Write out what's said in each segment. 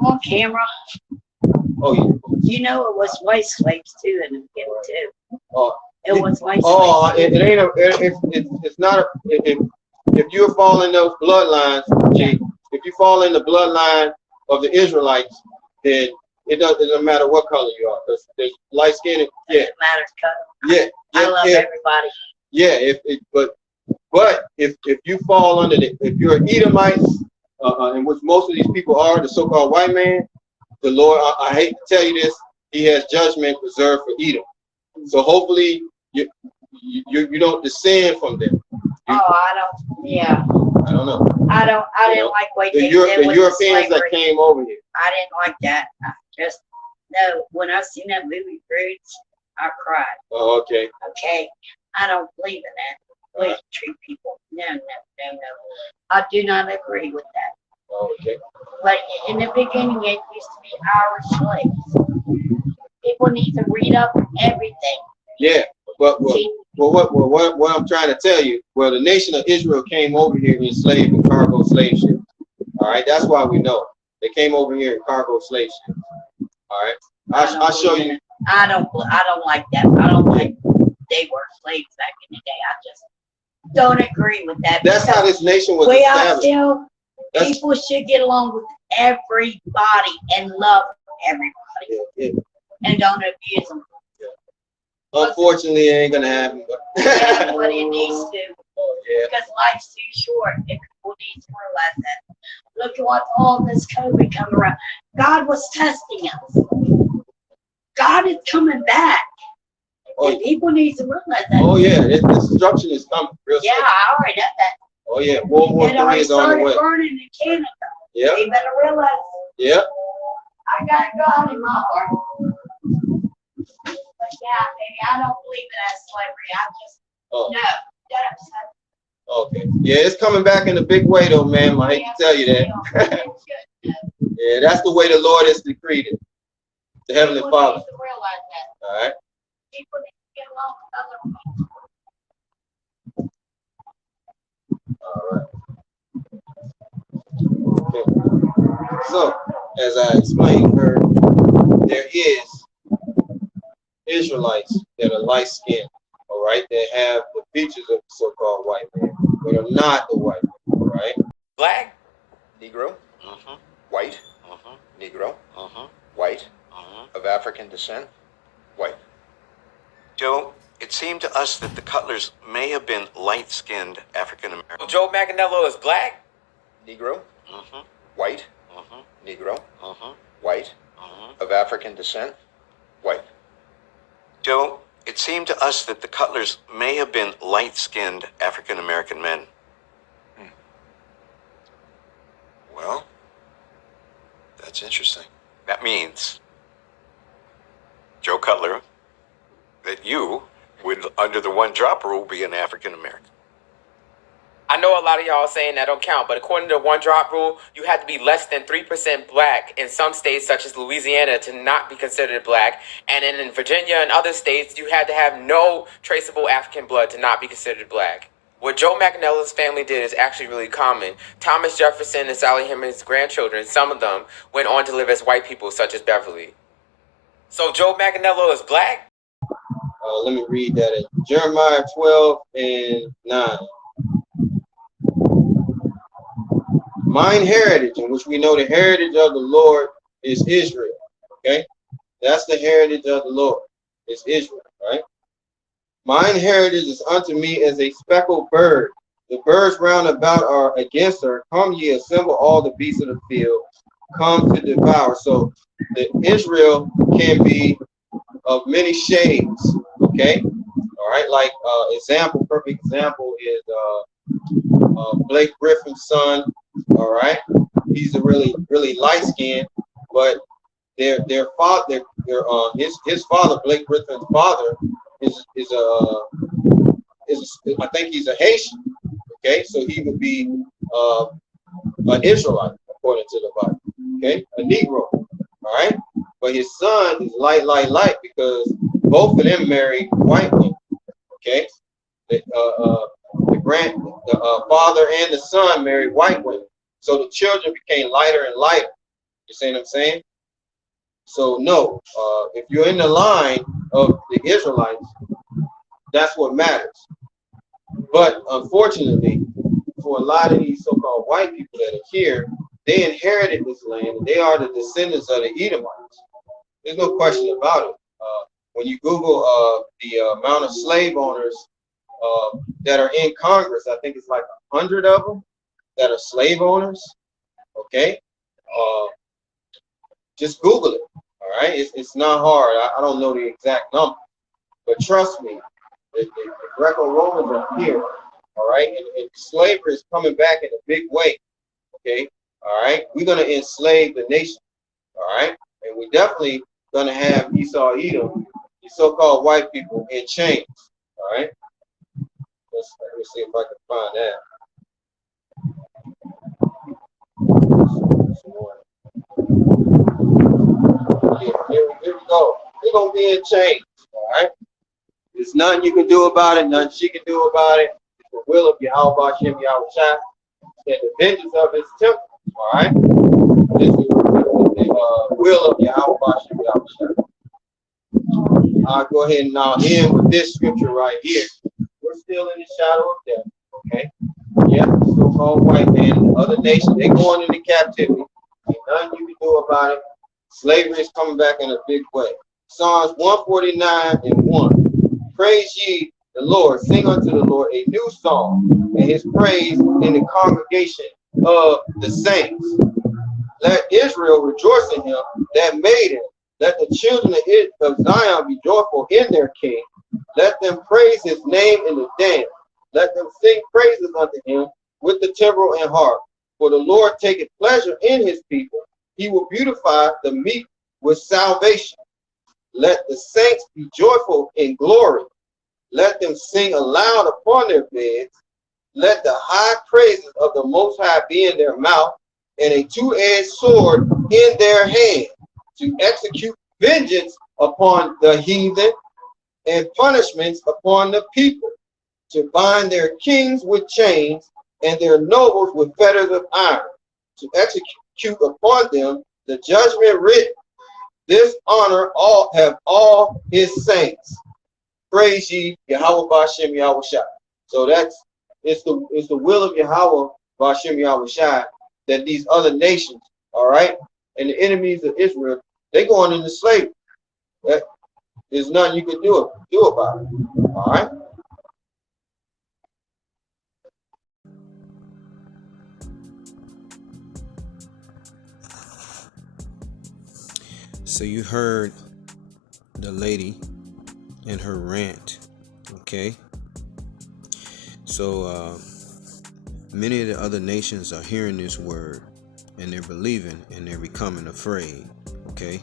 on camera. Oh, yeah. You know it was white slaves too in the beginning too. Oh, It was white oh, slaves. it ain't a. It's not a. If you fall in those bloodlines, Yeah. if you fall in the bloodline of the Israelites, then it doesn't matter what color you are. Because there's light skinned. Yeah. Doesn't matter color. Yeah. I love everybody. Yeah. But if you fall under if you're an Edomite, and which most of these people are, the so-called white man, the Lord, I hate to tell you this, He has judgment reserved for Edom. So hopefully you don't descend from them. I don't. Yeah. I don't know. I didn't like what the they did with Europeans the that came over here. I didn't like that. No. When I seen that movie Roots, I cried. Oh, okay. Okay. I don't believe in that. Way to treat people. No. I do not agree with that. Oh, okay. But in the beginning, it used to be Irish slaves. People need to read up everything. Yeah, but what I'm trying to tell you, well, the nation of Israel came over here enslaved in cargo slave ships. All right, that's why we know they came over here in cargo slave ships. All right, I'll show you. I don't like that. I don't like they were slaves back in the day. I just don't agree with that. That's how this nation was established. I feel people should get along with everybody and love everybody. Yeah. And don't abuse them. Yeah. Unfortunately, it ain't gonna happen. Yeah, but it needs to. Yeah. Because life's too short and people need to realize that. Look at what all this COVID coming around. God was testing us. God is coming back. And people need to realize that. Oh yeah, this destruction is coming real soon. Yeah, I already know that. Oh yeah, World War III is on the way. Burning in Canada. Yeah. You better realize. Yeah. I got God in my heart. But yeah, baby, I don't believe in that slavery. I just no, that upset. Okay. Yeah, it's coming back in a big way though, ma'am. I hate to tell you that. Yeah, that's the way the Lord has decreed it. The Heavenly Father. Need to realize that. All right. People need to get along with other people. All right. Okay. So, as I explained, there is Israelites that are light skinned, all right, that have the features of the so-called white man, but are not the white man, all right? Black, Negro, white, Negro, white, of African descent, white. Joe, it seemed to us that the Cutlers may have been light-skinned African-American. So Joe McAnello is black, Negro, white, Negro, white, of African descent, white. Joe, it seemed to us that the Cutlers may have been light-skinned African-American men. Well, that's interesting. That means, Joe Cutler, that you would, under the one-drop rule, be an African-American. I know a lot of y'all saying that don't count, but according to the one-drop rule, you have to be less than 3% black in some states, such as Louisiana, to not be considered black. And then in Virginia and other states, you had to have no traceable African blood to not be considered black. What Joe McAnello's family did is actually really common. Thomas Jefferson and Sally Hemings' grandchildren, some of them, went on to live as white people, such as Beverly. So Joe McAnello is black? Let me read that in Jeremiah 12:9. Mine heritage, in which we know the heritage of the Lord is Israel. Okay? That's the heritage of the Lord. It's Israel, right? Mine heritage is unto me as a speckled bird. The birds round about are against her. Come ye, assemble all the beasts of the field. Come to devour. So the Israel can be of many shades. Okay? All right, like perfect example is Blake Griffin's son. All right, he's a really light skinned, but their father, his father, Blake Griffin's father, is I think he's a Haitian. Okay, so he would be an Israelite according to the Bible. Okay, a Negro. All right, but his son is light because both of them married white women. Okay, the father and the son married white women. So the children became lighter and lighter. You see what I'm saying? So no, if you're in the line of the Israelites, that's what matters. But unfortunately, for a lot of these so-called white people that are here, they inherited this land and they are the descendants of the Edomites. There's no question about it. When you Google the amount of slave owners that are in Congress, I think it's like 100 of them that are slave owners. Okay, just Google it. All right, it's not hard. I don't know the exact number, but trust me, the Greco-Romans are here. All right, and slavery is coming back in a big way. Okay, all right, we're gonna enslave the nation. All right, and we definitely gonna have Esau, Edom, these so-called white people in chains. All right, let me see if I can find that. Here we go. They're gonna be in chains. All right, there's nothing you can do about it. Nothing she can do about it. It's the will of Yahweh Shem Yahushua and the vengeance of his temple. All right, this is the will of Yahweh Shem Yahushua. I'll go ahead and now end with this scripture right here. We're still in the shadow of death. Okay. Yeah, so-called white man and other nations, they're going into captivity. Ain't nothing you can do about it. Slavery is coming back in a big way. Psalms 149 and 1. Praise ye the Lord, sing unto the Lord a new song, and his praise in the congregation of the saints. Let Israel rejoice in him that made him. Let the children of Zion be joyful in their king. Let them praise his name in the dance. Let them sing praises unto him with the timbrel and harp. For the Lord taketh pleasure in his people. He will beautify the meek with salvation. Let the saints be joyful in glory. Let them sing aloud upon their beds. Let the high praises of the Most High be in their mouth, and a two-edged sword in their hand, to execute vengeance upon the heathen and punishments upon the people, to bind their kings with chains and their nobles with fetters of iron, to execute upon them the judgment written. This honor all his saints. Praise ye Yahweh Bashem Yahushua. So it's the will of Yahweh Bashem Yahushua that these other nations, all right, and the enemies of Israel, they going into slavery. There's nothing you can do about it. All right. So you heard the lady and her rant. Okay. So many of the other nations are hearing this word and they're believing and they're becoming afraid. Okay.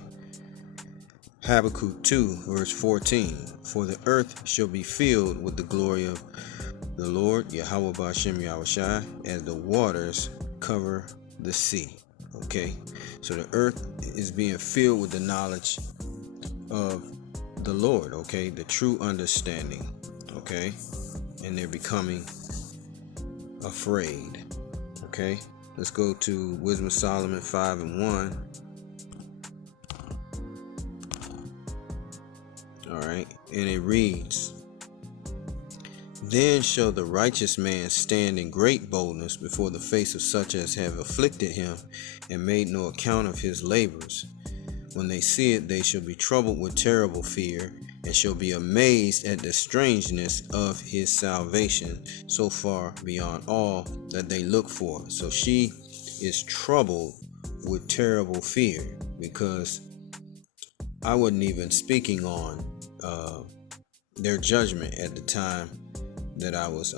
Habakkuk 2 verse 14. For the earth shall be filled with the glory of the Lord Yahweh Bashem Yahushua, as the waters cover the sea. Okay, so the earth is being filled with the knowledge of the Lord. Okay, the true understanding. Okay, and they're becoming afraid. Okay, let's go to Wisdom of Solomon 5 and 1. All right, and it reads, Then shall the righteous man stand in great boldness before the face of such as have afflicted him and made no account of his labors. When they see it, they shall be troubled with terrible fear, and shall be amazed at the strangeness of his salvation, so far beyond all that they look for. So she is troubled with terrible fear, because I wasn't even speaking on their judgment at the time that I was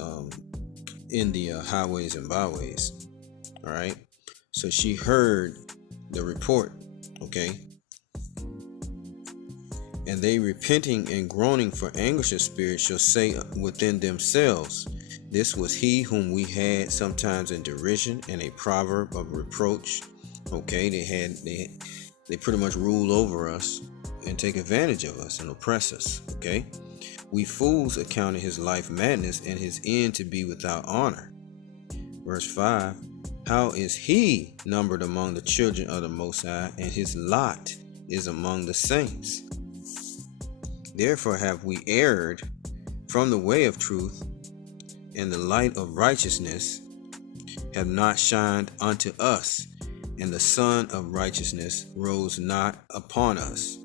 in the highways and byways. All right, so she heard the report. Okay, and they repenting and groaning for anguish of spirit shall say within themselves, This was he whom we had sometimes in derision and a proverb of reproach. Okay, they pretty much rule over us and take advantage of us and oppress us. Okay, we fools accounted his life madness and his end to be without honor. Verse 5. How is he numbered among the children of the Most High, and his lot is among the saints? Therefore have we erred from the way of truth, and the light of righteousness have not shined unto us, and the sun of righteousness rose not upon us.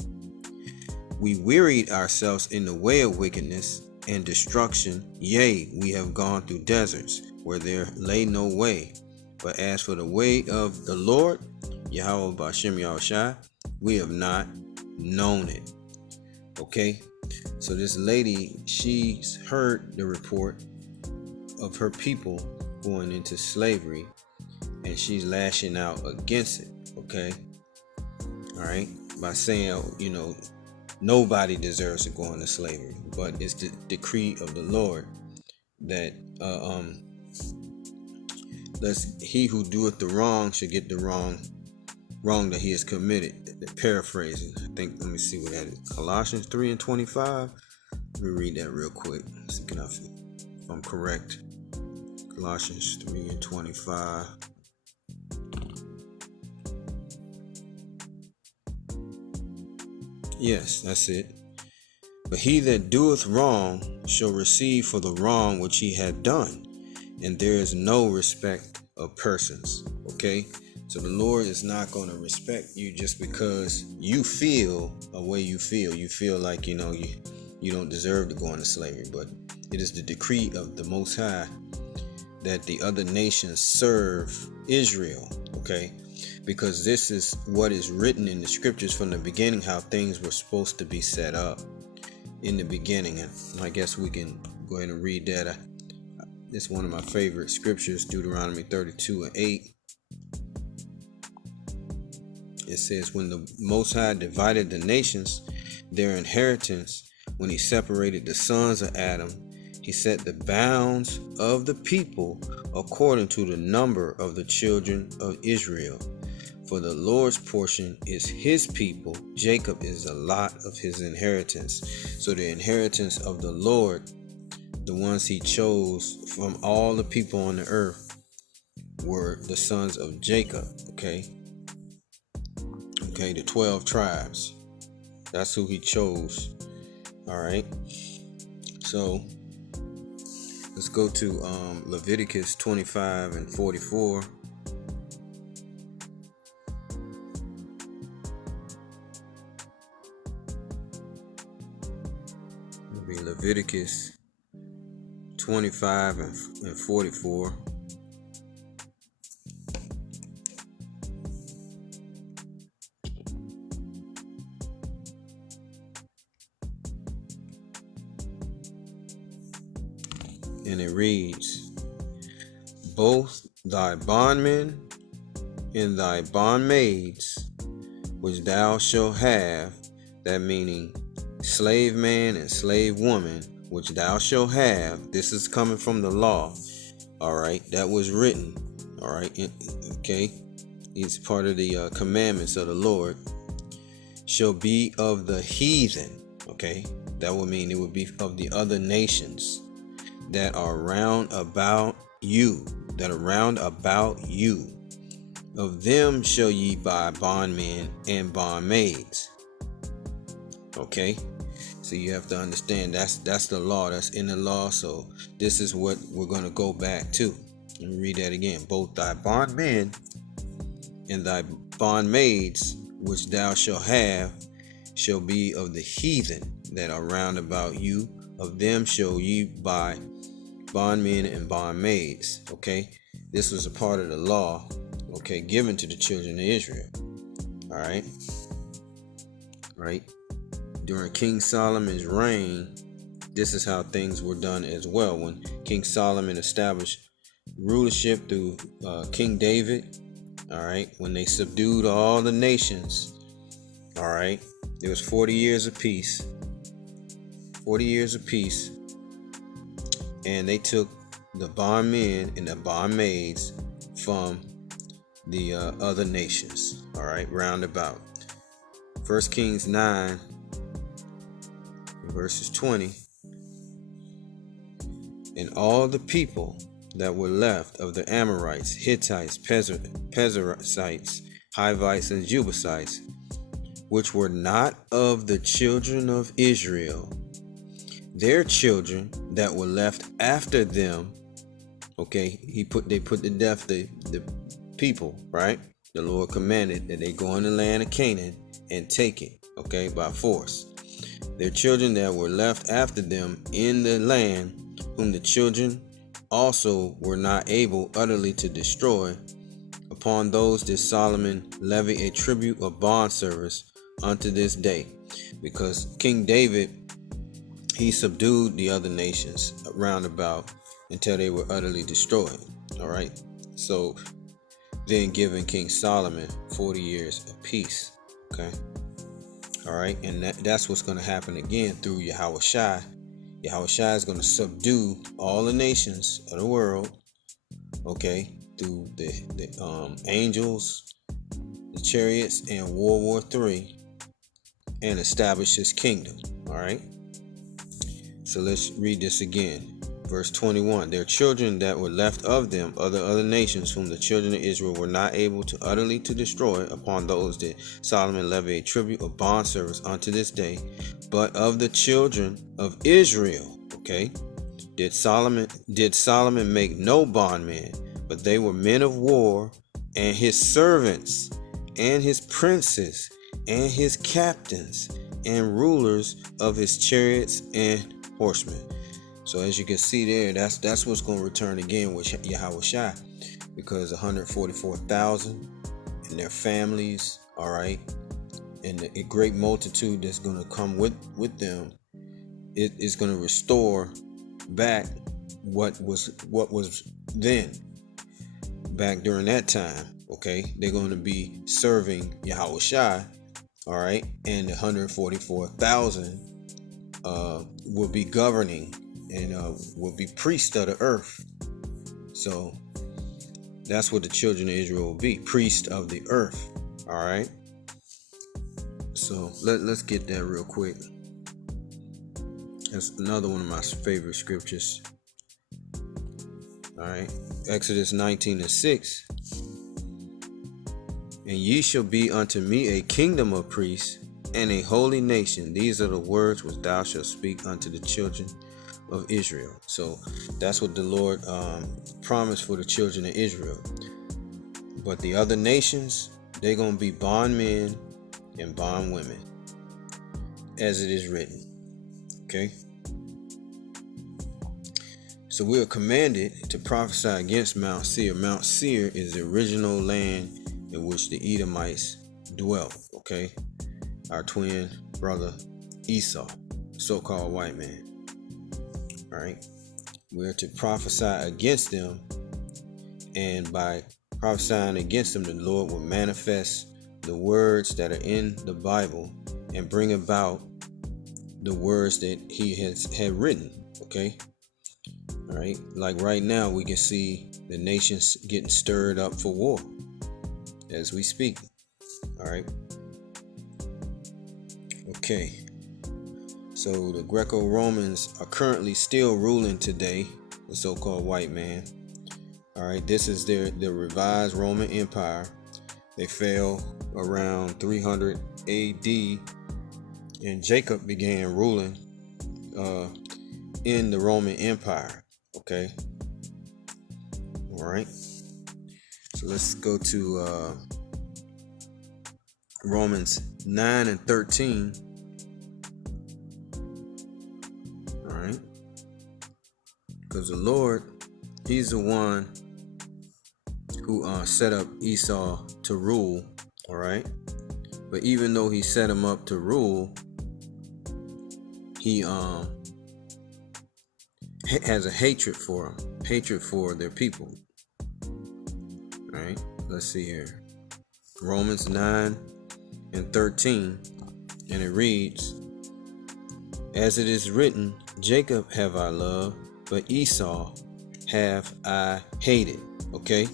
We wearied ourselves in the way of wickedness and destruction. Yea, we have gone through deserts where there lay no way. But as for the way of the Lord, Yahweh Ba'Shem Yahushai, we have not known it. Okay, so this lady, she's heard the report of her people going into slavery, and she's lashing out against it. Okay, all right, by saying, you know, nobody deserves to go into slavery, but it's the decree of the Lord that he who doeth the wrong should get the wrong that he has committed. Paraphrasing, I think, let me see what that is. Colossians 3:25. Let me read that real quick. See if I'm correct. Colossians 3:25. Yes, that's it. But he that doeth wrong shall receive for the wrong which he had done, and there is no respect of persons. Okay, so the Lord is not going to respect you just because you feel a way you feel. You feel like, you know, you don't deserve to go into slavery, but it is the decree of the Most High that the other nations serve Israel. Okay, because this is what is written in the scriptures from the beginning, how things were supposed to be set up in the beginning. And I guess we can go ahead and read that. It's one of my favorite scriptures, Deuteronomy 32:8. It says, when the Most High divided the nations, their inheritance, when he separated the sons of Adam, he set the bounds of the people according to the number of the children of Israel. For the Lord's portion is his people. Jacob is the lot of his inheritance. So the inheritance of the Lord, the ones he chose from all the people on the earth, were the sons of Jacob. Okay, the 12 tribes. That's who he chose. All right. So let's go to Leviticus 25:44. It'll be Leviticus 25:44. And it reads, both thy bondmen and thy bondmaids, which thou shalt have, that meaning slave man and slave woman, which thou shalt have. This is coming from the law. All right, that was written. All right, okay, it's part of the commandments of the Lord. Shall be of the heathen. Okay, that would mean it would be of the other nations that are round about you, Of them shall ye buy bondmen and bondmaids. Okay, so you have to understand that's the law. That's in the law. So this is what we're going to go back to. Let me read that again. Both thy bondmen and thy bondmaids, which thou shalt have, shall be of the heathen that are round about you. Of them shall ye buy bondmen and bondmaids. Okay, this was a part of the law, okay, given to the children of Israel. All right. During King Solomon's reign, this is how things were done as well. When King Solomon established rulership through King David, all right, when they subdued all the nations, all right, there was 40 years of peace. And they took the bondmen and the bondmaids from the other nations, all right, roundabout. 1 Kings 9 verses 20. And all the people that were left of the Amorites, Hittites, Perizzites, Hivites, and Jebusites, which were not of the children of Israel, their children that were left after them. Okay, they put to death the people, right? The Lord commanded that they go in the land of Canaan and take it, okay, by force. Their children that were left after them in the land, whom the children also were not able utterly to destroy, upon those did Solomon levy a tribute of bond service unto this day, because King David, he subdued the other nations round about until they were utterly destroyed. All right, so then giving King Solomon 40 years of peace. Okay, all right, and that's what's going to happen again through Yahushua. Yahushua is going to subdue all the nations of the world, okay, through the angels, the chariots, and World War III, and establish his kingdom. All right, so let's read this again. Verse 21, their children that were left of them, other nations, whom the children of Israel were not able to utterly to destroy, upon those did Solomon levy a tribute of bond service unto this day. But of the children of Israel, okay, did Solomon make no bondmen, but they were men of war, and his servants, and his princes, and his captains, and rulers of his chariots and horsemen. So as you can see there, that's what's going to return again with Yahushua, because 144,000 and their families, all right, and a great multitude that's going to come with them, it is going to restore back what was then, back during that time. Okay, they're going to be serving Yahushua, all right, and 144,000 will be governing and will be priests of the earth. So that's what the children of Israel will be, priests of the earth. All right, so let's get that real quick. That's another one of my favorite scriptures. All right, Exodus 19:6. And ye shall be unto me a kingdom of priests and a holy nation. These are the words which thou shalt speak unto the children of Israel. So that's what the Lord promised for the children of Israel. But the other nations, they're going to be bondmen and bondwomen, as it is written. Okay, so we are commanded to prophesy against Mount Seir. Mount Seir is the original land in which the Edomites dwelt. Okay, our twin brother Esau, so-called white man. All right, we are to prophesy against them, and by prophesying against them, the Lord will manifest the words that are in the Bible and bring about the words that he had written. Okay, all right, like right now we can see the nations getting stirred up for war as we speak. All right, okay. So the Greco-Romans are currently still ruling today, the so-called white man. All right, this is their revised Roman Empire. They fell around 300 AD, and Jacob began ruling in the Roman Empire. Okay, all right. So let's go to Romans 9:13. Because the Lord, he's the one who set up Esau to rule. All right, but even though he set him up to rule, he has a hatred for their people. All right, let's see here, Romans 9:13, and it reads, as it is written, Jacob have I loved, but Esau have I hated. Okay,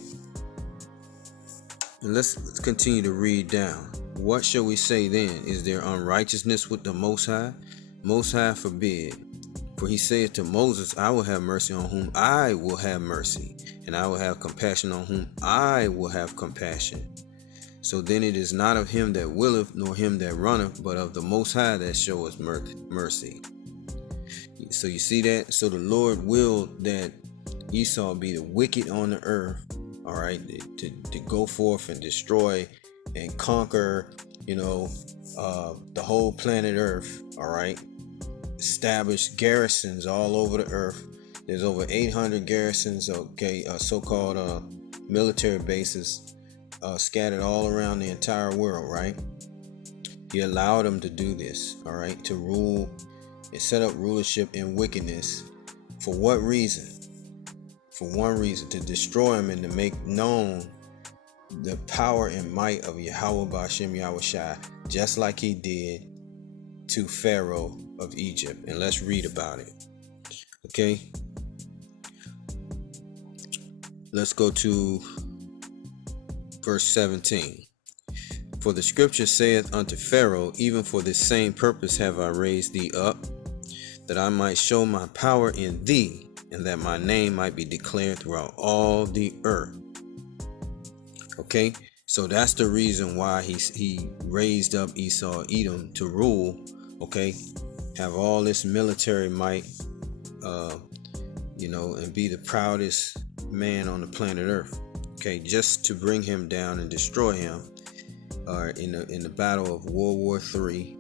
and let's continue to read down. What shall we say then? Is there unrighteousness with the Most High? Most High forbid. For he said to Moses, I will have mercy on whom I will have mercy, and I will have compassion on whom I will have compassion. So then it is not of him that willeth, nor him that runneth, but of the Most High that showeth mercy. So you see that? So the Lord willed that Esau be the wicked on the earth, all right, to go forth and destroy and conquer, the whole planet Earth, all right. Establish garrisons all over the earth. There's over 800 garrisons, so-called military bases scattered all around the entire world, right? He allowed them to do this, all right, to rule and set up rulership in wickedness. For what reason? For one reason, to destroy him and to make known the power and might of Yahweh Ba'ashem Yahushai, just like he did to Pharaoh of Egypt. And let's read about it. Okay, let's go to verse 17. For the scripture saith unto Pharaoh, even for this same purpose have I raised thee up, that I might show my power in thee, and that my name might be declared throughout all the earth. Okay, so that's the reason why he raised up Esau, Edom, to rule. Okay, have all this military might, and be the proudest man on the planet Earth. Okay, just to bring him down and destroy him, in the battle of World War III,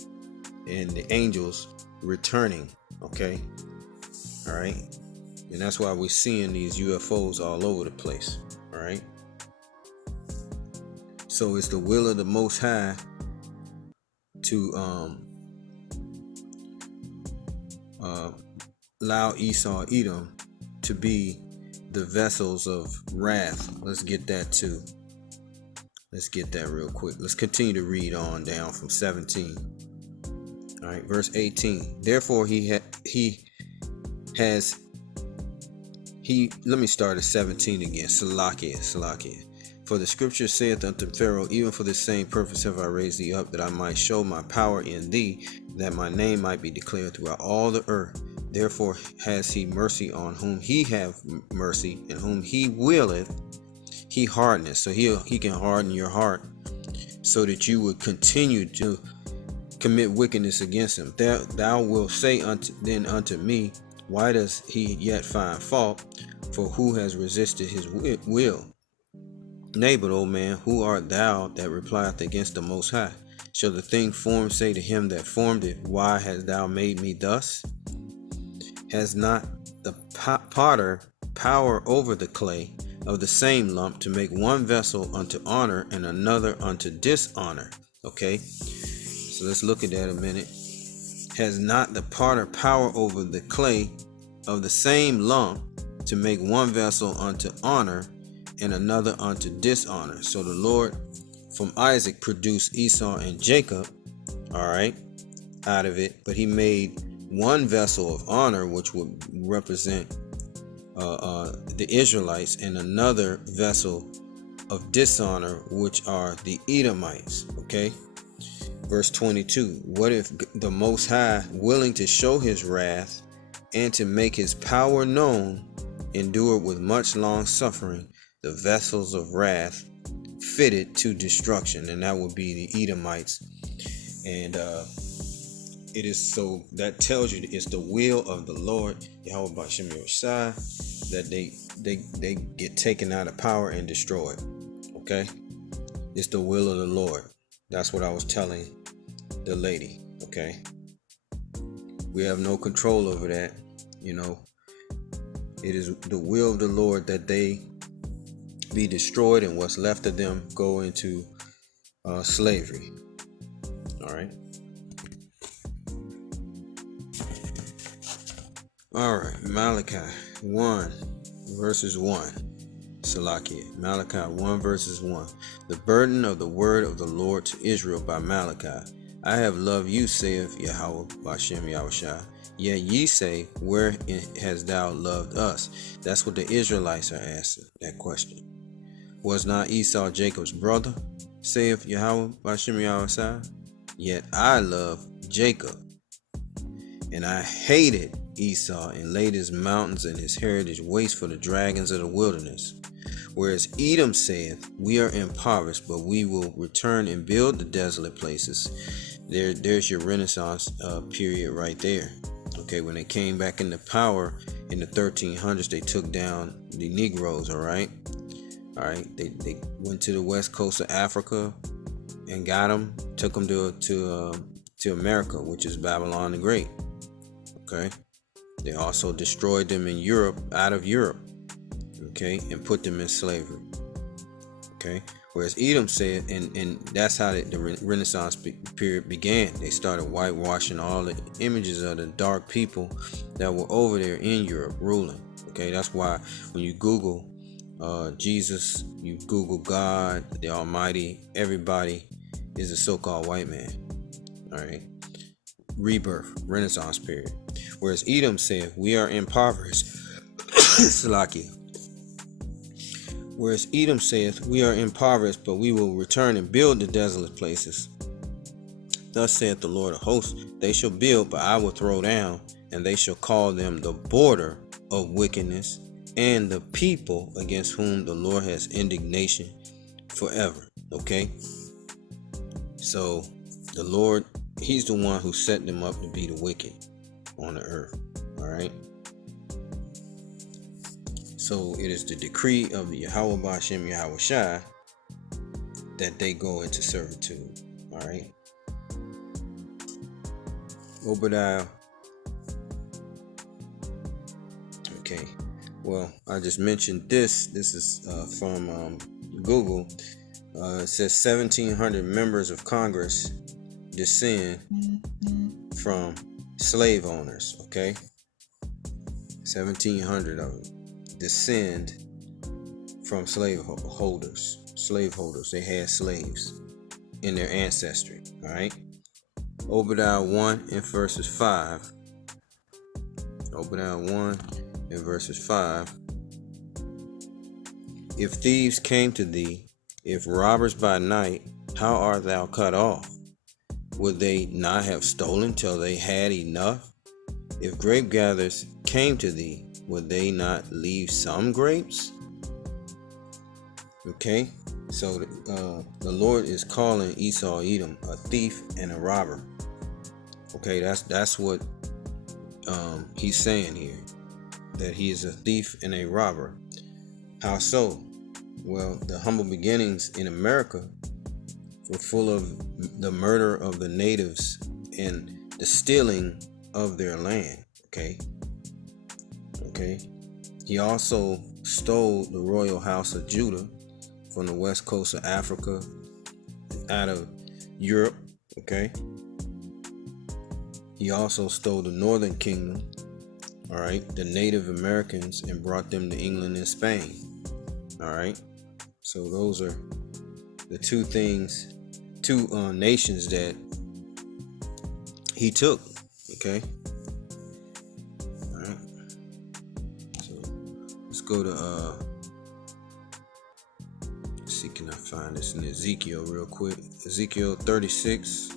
and the angels returning. Okay, all right, and that's why we're seeing these UFOs all over the place. All right. So it's the will of the Most High to allow Esau, Edom, to be the vessels of wrath. Let's get that too. Let's get that real quick. Let's continue to read on down from 17. All right, verse 18. Therefore let me start at 17 again. Salakia. For the scripture saith unto Pharaoh, even for the same purpose have I raised thee up, that I might show my power in thee, that my name might be declared throughout all the earth. Therefore has he mercy on whom he have mercy, and whom he willeth, he hardeneth. So he can harden your heart, so that you would continue to commit wickedness against him. Thou wilt say unto me, why does he yet find fault? For who has resisted his will? Nay, but, O man, who art thou that replieth against the Most High? Shall the thing formed say to him that formed it, why hast thou made me thus? Has not the potter power over the clay of the same lump to make one vessel unto honor and another unto dishonor? Okay, so let's look at that a minute. Has not the potter power over the clay of the same lump to make one vessel unto honor and another unto dishonor? So the Lord from Isaac produced Esau and Jacob, all right, out of it, but he made one vessel of honor, which would represent the Israelites, and another vessel of dishonor, which are the Edomites. Okay, verse 22. What if the Most High, willing to show his wrath and to make his power known, endured with much long suffering the vessels of wrath fitted to destruction? And that would be the Edomites. And it is, so that tells you it's the will of the Lord Yahweh Ba'ashem Yahushai that they get taken out of power and destroyed. Okay, it's the will of the Lord. That's what I was telling the lady. Okay, we have no control over that. It is the will of the Lord that they be destroyed and what's left of them go into slavery. All right. All right. Malachi 1 verses 1. Salakia. Malachi 1 verses 1. The burden of the word of the Lord to Israel by Malachi. I have loved you, saith Yahweh Ba'ashem Yahushai. Yet ye say, where hast thou loved us? That's what the Israelites are asking, that question. Was not Esau Jacob's brother, saith Yahweh Ba'ashem Yahushai? Yet I love Jacob, and I hated Esau, and laid his mountains and his heritage waste for the dragons of the wilderness. Whereas Edom saith, we are impoverished, but we will return and build the desolate places. There's your Renaissance period right there. Okay, when they came back into power in the 1300s, they took down the Negroes. All right, they went to the west coast of Africa and got them, took them to America, which is Babylon the Great. Okay, they also destroyed them in Europe, out of Europe. Okay, and put them in slavery. Okay, whereas Edom said, and that's how the Renaissance period began. They started whitewashing all the images of the dark people that were over there in Europe ruling. Okay, that's why when you Google Jesus, you Google God, the Almighty, everybody is a so-called white man. All right, rebirth, Renaissance period. Whereas Edom said, we are impoverished. Salakia. Whereas Edom saith, we are impoverished, but we will return and build the desolate places. Thus saith the Lord of hosts, they shall build, but I will throw down, and they shall call them the border of wickedness, and the people against whom the Lord has indignation forever. Okay? So, the Lord, he's the one who set them up to be the wicked on the earth. Alright? So it is the decree of Yahweh Ba'ashem Yahweh Shai that they go into servitude. All right. Obadiah. Okay. Well, I just mentioned this. This is from Google. It says 1,700 members of Congress descend from slave owners. Okay. 1,700 of them descend from slave holders. They had slaves in their ancestry. All right. Obadiah 1 and verses 5. Obadiah 1 and verses 5. If thieves came to thee, if robbers by night, how art thou cut off? Would they not have stolen till they had enough? If grape gatherers came to thee, would they not leave some grapes? Okay, so the Lord is calling Esau Edom a thief and a robber. Okay, that's what he's saying here, that he is a thief and a robber. How so? Well, the humble beginnings in America were full of the murder of the natives and the stealing of their land. Okay. He also stole the royal house of Judah from the west coast of Africa, out of Europe. Okay. He also stole the northern kingdom, all right, the Native Americans, and brought them to England and Spain. All right. So those are the two nations that he took. Okay. Go to let's see, can I find this in Ezekiel real quick? Ezekiel 36.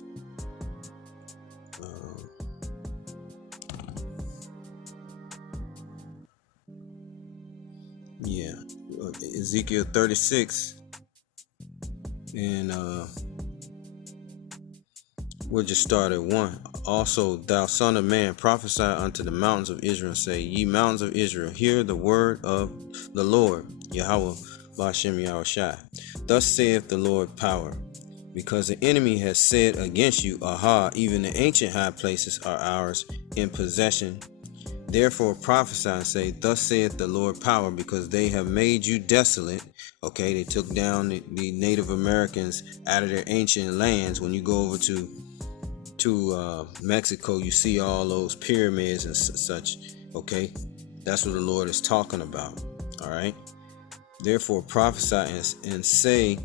Ezekiel 36, and we'll just start at 1. Also, thou son of man, prophesy unto the mountains of Israel, and say, ye mountains of Israel, hear the word of the Lord, Yahweh Ba'ashem Yahweh Shai. Thus saith the Lord power, because the enemy has said against you, aha, even the ancient high places are ours in possession. Therefore prophesy and say, thus saith the Lord power, because they have made you desolate. Okay, they took down the Native Americans out of their ancient lands. When you go over to Mexico, you see all those pyramids and such. Okay, that's what the Lord is talking about. All right, therefore prophesy and say,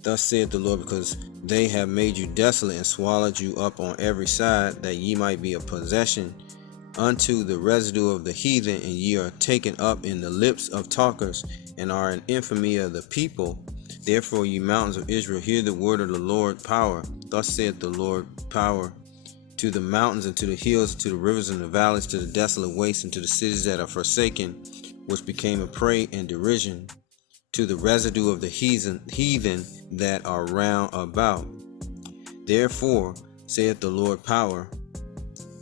thus saith the Lord, because they have made you desolate and swallowed you up on every side, that ye might be a possession unto the residue of the heathen, and ye are taken up in the lips of talkers, and are an infamy of the people. Therefore, ye mountains of Israel, hear the word of the Lord power. Thus saith the Lord power to the mountains and to the hills and to the rivers and the valleys, to the desolate wastes and to the cities that are forsaken, which became a prey and derision, to the residue of the heathen that are round about. Therefore, saith the Lord power,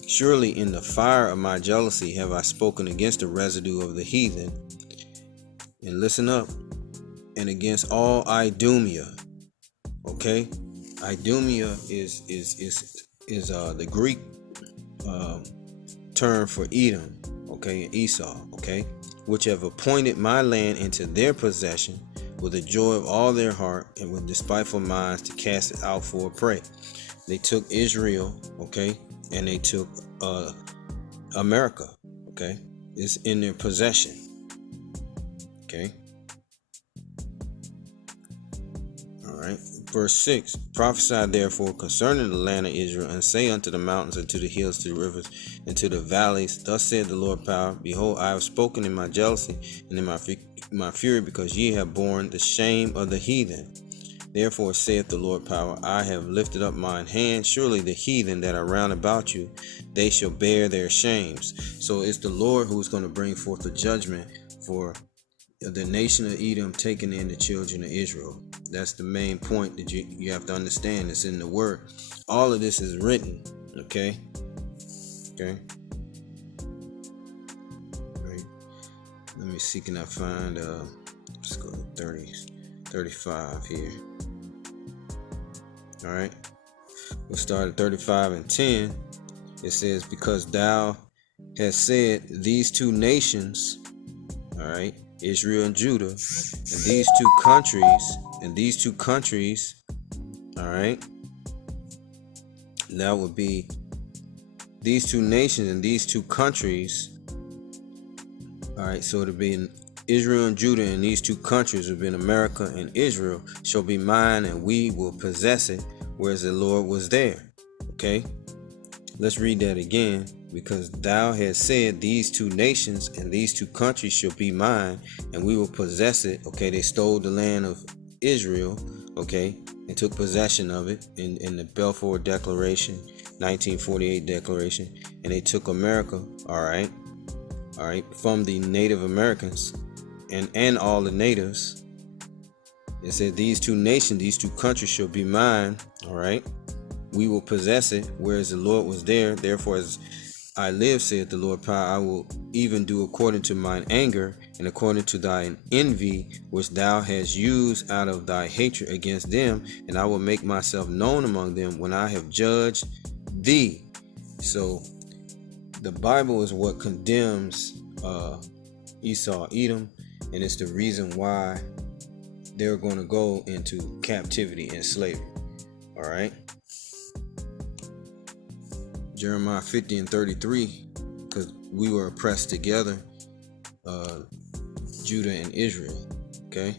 surely in the fire of my jealousy have I spoken against the residue of the heathen, and listen up, and against all Idumea. Okay, Idumea is the Greek term for Edom, okay, and Esau, okay, which have appointed my land into their possession with the joy of all their heart and with despiteful minds to cast it out for a prey. They took Israel, okay, and they took America, okay. It's in their possession, okay. All right. Verse 6, prophesy therefore concerning the land of Israel, and say unto the mountains, and to the hills, to the rivers, and to the valleys, thus saith the Lord power, behold, I have spoken in my jealousy and in my fury, because ye have borne the shame of the heathen. Therefore saith the Lord power, I have lifted up mine hand, surely the heathen that are round about you, they shall bear their shames. So it's the Lord who's going to bring forth the judgment for the nation of Edom taking in the children of Israel. That's the main point that you have to understand. It's in the word. All of this is written. Okay. Right. Let me see, can I find let's go to 35 here. All right. We'll start at 35 and 10. It says, because thou hast said these two nations, all right, Israel and Judah, and these two countries, all right, that would be these two nations and these two countries, all right, so it'll be Israel and Judah, and these two countries would be America and Israel, shall be mine, and we will possess it, whereas the Lord was there. Okay, let's read that again. Because thou hast said these two nations and these two countries shall be mine, and we will possess it. Okay, they stole the land of Israel, okay, and took possession of it in the Balfour Declaration, 1948 Declaration, and they took America, all right, from the Native Americans and all the natives. It said these two nations, these two countries shall be mine, all right, we will possess it, whereas the Lord was there. Therefore, as I live, saith the Lord power, I will even do according to mine anger and according to thine envy, which thou hast used out of thy hatred against them, and I will make myself known among them when I have judged thee. So the Bible is what condemns Esau, Edom, and it's the reason why they're going to go into captivity and slavery. All right. Jeremiah 50 and 33, because we were oppressed together, Judah and Israel. Okay,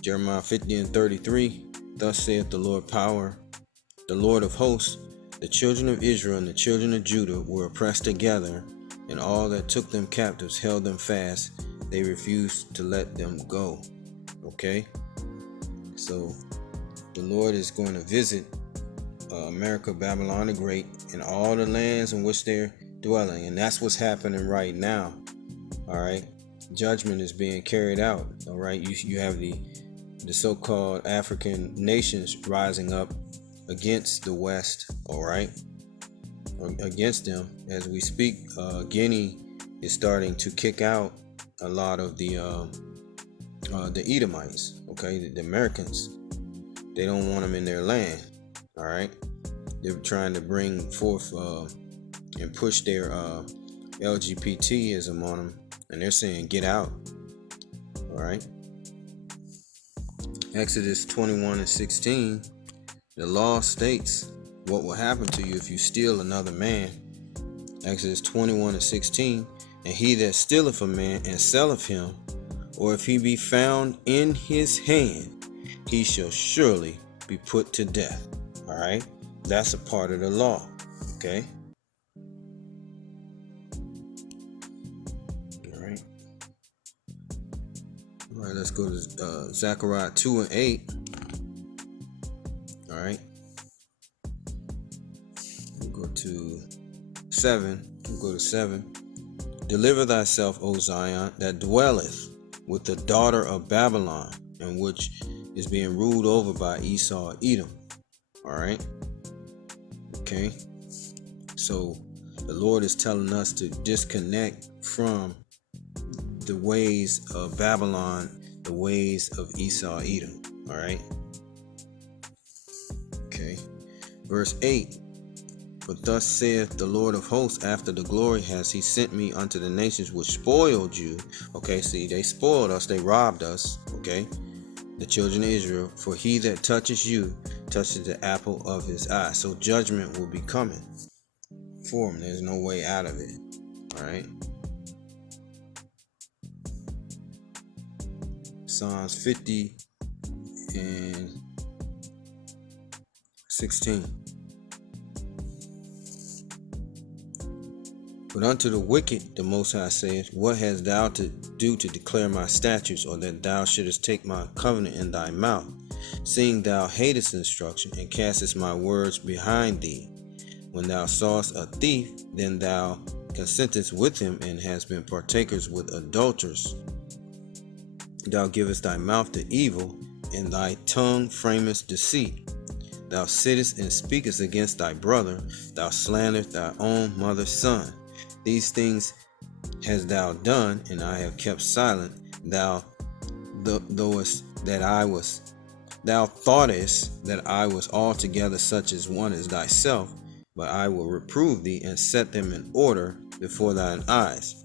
Jeremiah 50 and 33, thus saith the Lord power, the Lord of hosts, the children of Israel and the children of Judah were oppressed together, and all that took them captives held them fast. They refused to let them go. Okay, so the Lord is going to visit America, Babylon the Great, and all the lands in which they're dwelling, and that's what's happening right now. All right, judgment is being carried out. All right, you have the so-called African nations rising up against the West. All right, against them as we speak. Guinea is starting to kick out a lot of the Edomites. Okay, the Americans. They don't want them in their land. All right, they're trying to bring forth and push their LGBTism on them, and they're saying get out. All right, Exodus 21 and 16, the law states what will happen to you if you steal another man. Exodus 21 and 16, and he that stealeth a man and selleth him, or if he be found in his hand, he shall surely be put to death. All right, that's a part of the law. Okay. All right, let's go to Zechariah 2 and 8. All right, we'll go to 7. We'll go to 7. Deliver thyself, O Zion, that dwelleth with the daughter of Babylon, and which is being ruled over by Esau, Edom. All right. Okay. So the Lord is telling us to disconnect from the ways of Babylon, the ways of Esau, Edom. All right. Okay. Verse 8. For thus saith the Lord of hosts, after the glory has he sent me unto the nations which spoiled you. Okay, see, they spoiled us, they robbed us. Okay, the children of Israel. For he that touches you touches the apple of his eye. So judgment will be coming for him. There's no way out of it. All right. Psalms 50 and 16. But unto the wicked the Most High saith, what hast thou to do to declare my statutes, or that thou shouldest take my covenant in thy mouth, seeing thou hatest instruction, and castest my words behind thee? When thou sawest a thief, then thou consentest with him, and hast been partakers with adulterers. Thou givest thy mouth to evil, and thy tongue framest deceit. Thou sittest and speakest against thy brother, thou slanderest thy own mother's son. These things hast thou done, and I have kept silent. Thou thoughtest that I was altogether such as one as thyself, but I will reprove thee and set them in order before thine eyes.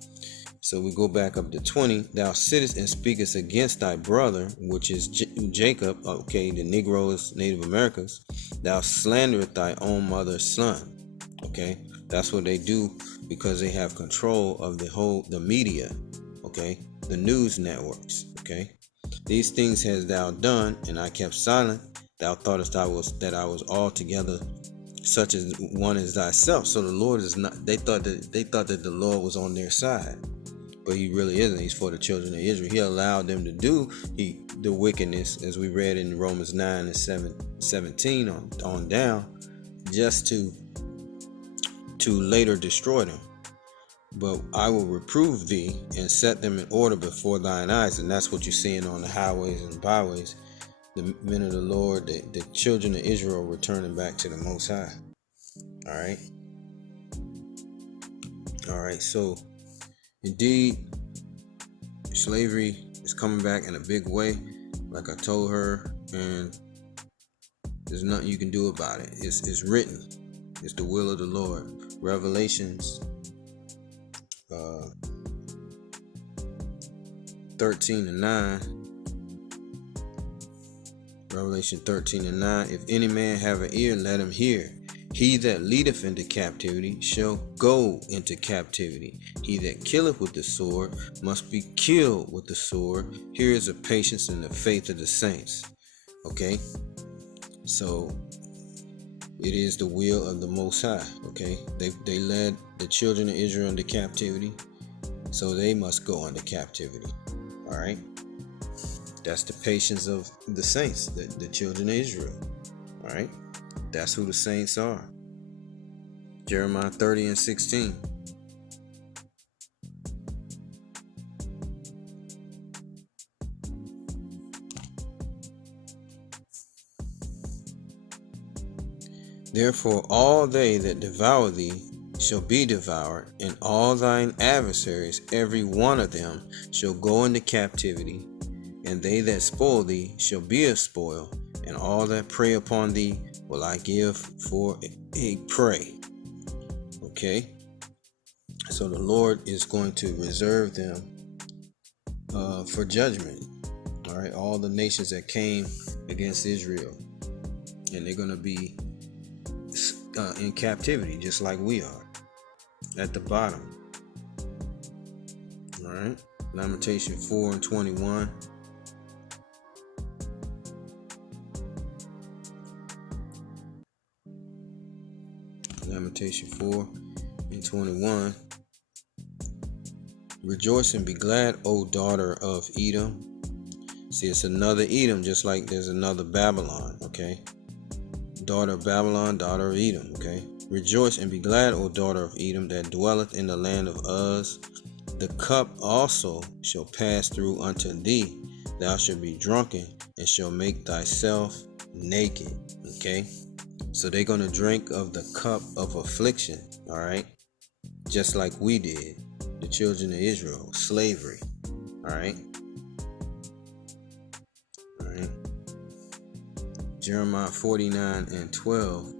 So we go back up to 20. Thou sittest and speakest against thy brother, which is Jacob. Okay, the Negroes, Native Americans. Thou slanderest thy own mother's son. Okay, that's what they do, because they have control of the media. Okay, the news networks. Okay, these things hast thou done, and I kept silent. Thou thoughtest that I was altogether such as one as thyself. So the Lord is not. They thought that the Lord was on their side, but he really isn't. He's for the children of Israel. He allowed them to do the wickedness, as we read in Romans 9 and 17 on down, just to later destroy them. But I will reprove thee and set them in order before thine eyes. And that's what you're seeing on the highways and byways. The men of the Lord, the children of Israel returning back to the Most High. All right. All right. So indeed, slavery is coming back in a big way, like I told her, and there's nothing you can do about it. It's written. It's the will of the Lord. Revelations 13 and 9. Revelation 13 and 9. If any man have an ear, let him hear. He that leadeth into captivity shall go into captivity. He that killeth with the sword must be killed with the sword. Here is the patience and the faith of the saints. Okay, so it is the will of the Most High. Okay, they led the children of Israel into captivity, so they must go into captivity. All right, that's the patience of the saints, the children of Israel. All right, that's who the saints are. Jeremiah 30 and 16. Therefore all they that devour thee shall be devoured, and all thine adversaries, every one of them, shall go into captivity, and they that spoil thee shall be a spoil, and all that prey upon thee will I give for a prey. Okay, so the Lord is going to reserve them for judgment. All right, all the nations that came against Israel, and they're going to be in captivity, just like we are at the bottom. All right, Lamentation 4 and 21. Lamentation 4 and 21. Rejoice and be glad, O daughter of Edom. See, it's another Edom, just like there's another Babylon. Okay, daughter of Babylon, daughter of Edom. Okay. Rejoice and be glad, O daughter of Edom, that dwelleth in the land of Uz. The cup also shall pass through unto thee. Thou shalt be drunken, and shall make thyself naked. Okay. So they're going to drink of the cup of affliction. All right. Just like we did, the children of Israel, slavery. All right. All right. Jeremiah 49:12.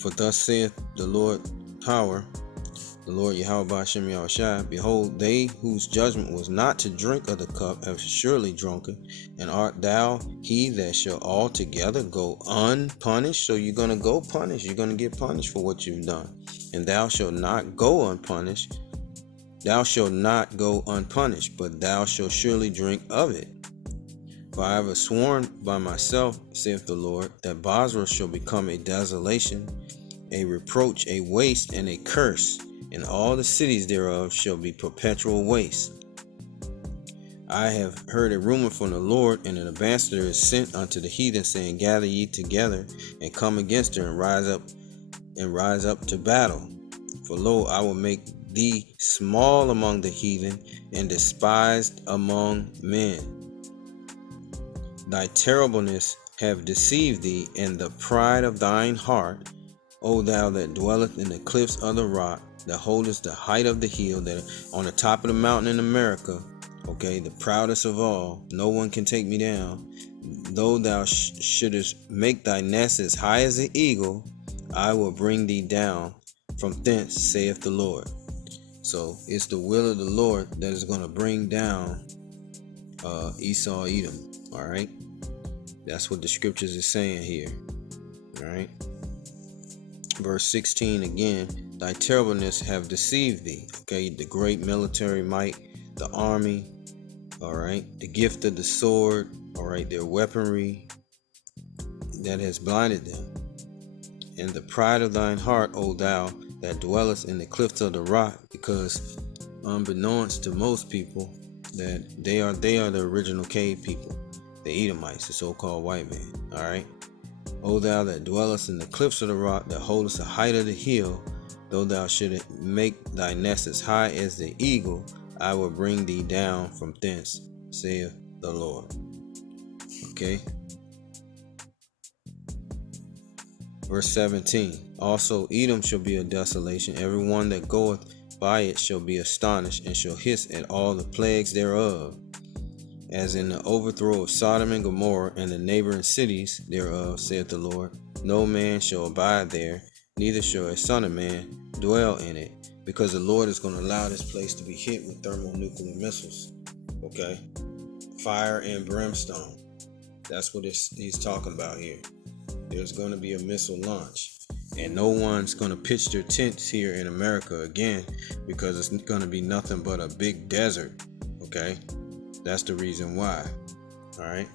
For thus saith the Lord power, the Lord Yahweh Ba'ashem Yahushai, behold, they whose judgment was not to drink of the cup have surely drunken, and art thou he that shall altogether go unpunished? So you're going to go punished. You're going to get punished for what you've done. And thou shalt not go unpunished. Thou shalt not go unpunished, but thou shalt surely drink of it. For I have sworn by myself, saith the Lord, that Basra shall become a desolation, a reproach, a waste, and a curse, and all the cities thereof shall be perpetual waste. I have heard a rumor from the Lord, and an ambassador is sent unto the heathen, saying, gather ye together, and come against her, and rise up to battle. For lo, I will make thee small among the heathen, and despised among men. Thy terribleness have deceived thee, and the pride of thine heart, O thou that dwelleth in the cliffs of the rock, that holdest the height of the hill, that on the top of the mountain in America, okay, the proudest of all, no one can take me down. Though thou shouldest make thy nest as high as the eagle, I will bring thee down from thence, saith the Lord. So it's the will of the Lord that is going to bring down Esau, Edom. All right, that's what the scriptures is saying here. All right, verse 16 again. Thy terribleness have deceived thee. Okay, the great military might, the army. All right, the gift of the sword. All right, their weaponry that has blinded them. And the pride of thine heart, O thou that dwellest in the cliffs of the rock, because unbeknownst to most people that they are the original cave people. The Edomites, the so-called white man. All right. O thou that dwellest in the cliffs of the rock, that holdest the height of the hill, though thou shouldest make thy nest as high as the eagle, I will bring thee down from thence, saith the Lord. Okay. Verse 17. Also Edom shall be a desolation. Every one that goeth by it shall be astonished, and shall hiss at all the plagues thereof. As in the overthrow of Sodom and Gomorrah and the neighboring cities thereof, saith the Lord, no man shall abide there, neither shall a son of man dwell in it, because the Lord is going to allow this place to be hit with thermonuclear missiles. Okay? Fire and brimstone. That's what he's talking about here. There's going to be a missile launch, and no one's going to pitch their tents here in America again, because it's going to be nothing but a big desert. Okay? That's the reason why. All right.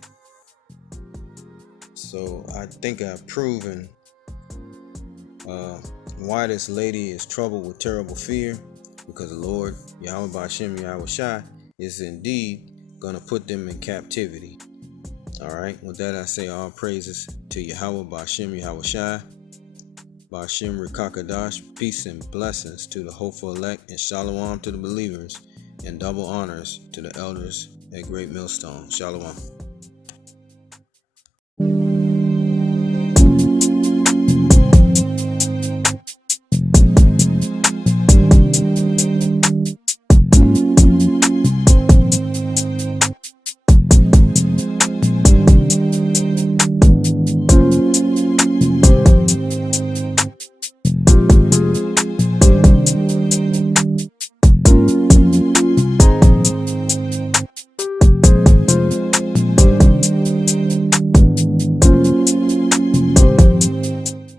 So I think I've proven why this lady is troubled with terrible fear, because the Lord Yahweh Ba'ashem Yahushai is indeed gonna put them in captivity. All right. With that, I say all praises to Yahweh Ba'ashem Yahushai, Ba'ashem Rikakadash, peace and blessings to the hopeful elect, and shalom to the believers, and double honors to the elders at Great Millstone. Shalom.